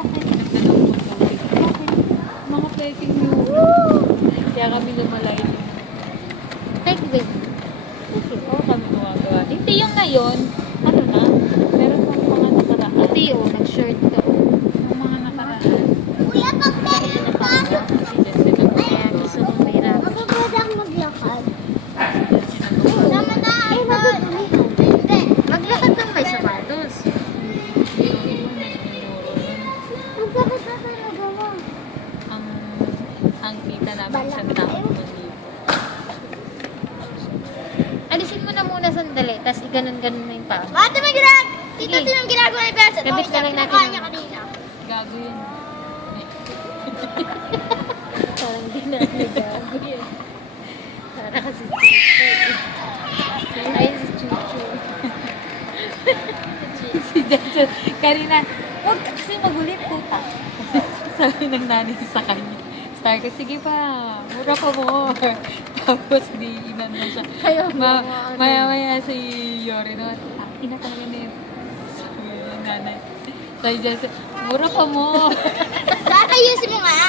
Bakit? Nagdalawang tubig. Bakit? Mga peking yun. Kaya kami lumalayo. Take win. Oo, kami gumagawa. Hindi yung ngayon. Ano na? Meron pang mga nakaraan. Hindi oh, nag-short ka oh. Yung mga nakaraan. Kuya, pag tayo napasok, Kaya gusto mong mahirap. mapapwede akong maglakad. Sinagawa. Tama na, iPad. Hindi. Maglakad ng may sapatos. Magkakit na talaga mo. Ang kita namin sa tao. Alisin mo na muna sandali, tapos iganon-ganon na yung paa. Bakit naman Tita, Sige. sinong ginagawa ni Besa? Kabit na lang natin Kinakain ang- niya kanina. Gago yun. Parang di na gago yun. Para kasi Chuchu. Ayun si Chuchu. Si Jason, kanina, huwag ka kasi magulit puta. Sabi ng nanay sa kanya. Star ko, sige pa, mura pa more. Tapos di inan mo siya. Kaya mo, ano. Maya-maya si Yori no, ina talaga na yun. Sabi ng nanay. Sabi Jason, mura pa more. Kakayusin mo nga.